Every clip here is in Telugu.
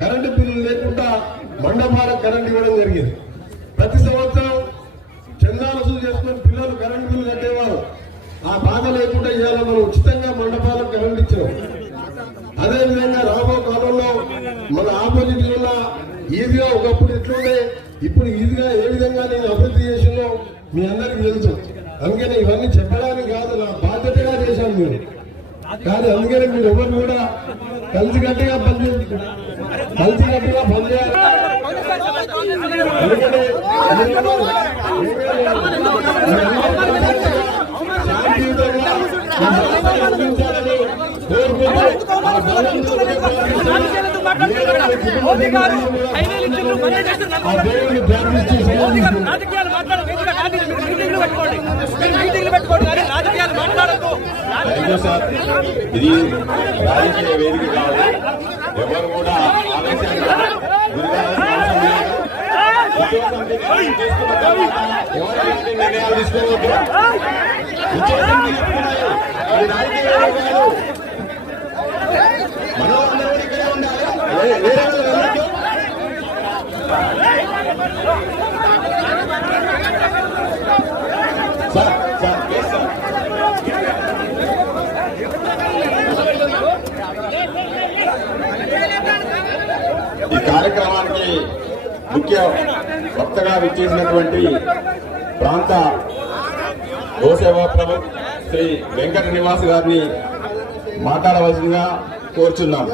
కరెంటు బిల్లు లేకుండా మండపాలకు కరెంట్ ఇవ్వడం జరిగింది. ప్రతి సంవత్సరం చందాలు వసూలు చేసుకుని పిల్లలు కరెంటు బిల్లు కట్టేవారు. ఆ బాధ లేకుండా ఇవాళ మనం ఉచితంగా మండపాలకు కరెంట్ ఇచ్చాం. అదే విధంగా రాబో కాలంలో మన ఆపోజిట్ ఉన్న ఈజీగా ఒకప్పుడు ఎట్లుండే ఇప్పుడు ఈజీగా ఏ విధంగా నేను అభివృద్ధి చేసిందో మీ అందరికి తెలుసు. అందుకని ఇవన్నీ చెప్పడానికి కాదు నా బాధ్యత కానీ అందుకని మీరు ఎవరు కూడా కలిసికట్టుగా పనిచేయండి కలిసికట్టుగా పనిచేయాలి ఎందుకంటే రాజకీయాలు మాట్లాడాలి పెట్టుకోండి. పెట్టుకోండి. సార్ ఇది రాజకీయ వేదిక కాదు. ఎవరు కూడా ఆవేశంగా నిర్ణయాలు తీసుకోవద్దు ఈ కార్యక్రమానికి ముఖ్య వక్తగా విచ్చేసినటువంటి ప్రాంత గోసేవా ప్రభు శ్రీ వెంకట నివాస్ గారిని మాట్లాడవలసిందిగా కోరుచున్నాం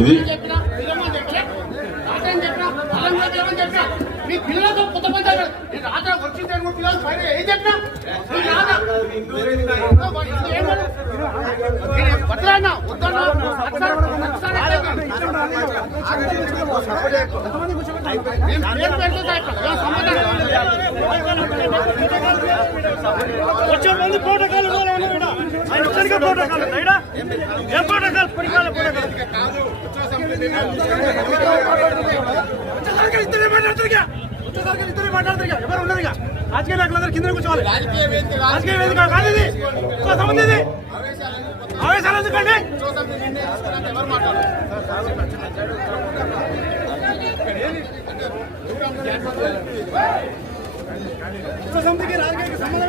ఇది మీ పిల్లలతో కొత్త పంచాయతీ రాత్రి వచ్చి తెలుగు పిల్లలు పైన ఏం చెప్పినా? వచ్చే మంది ప్రోటోకాల్ ఆయన వచ్చారుగా ప్రోటోకాల్ ఏం ప్రోటోకాల్ ప్రోటోకాల్ వచ్చేసరికి వచ్చేసరికి ఇద్దరే మాట్లాడుతురుగా ఎవరు ఉండరుగా రాజకీయ నాయకులందరూ కింద కూర్చోవాలి. రాజకీయ వేదిక కాదు ఇది. ఇంకో ఆవేశాలు ఎందుకండి? ఇంకో రాజకీయ సంబంధం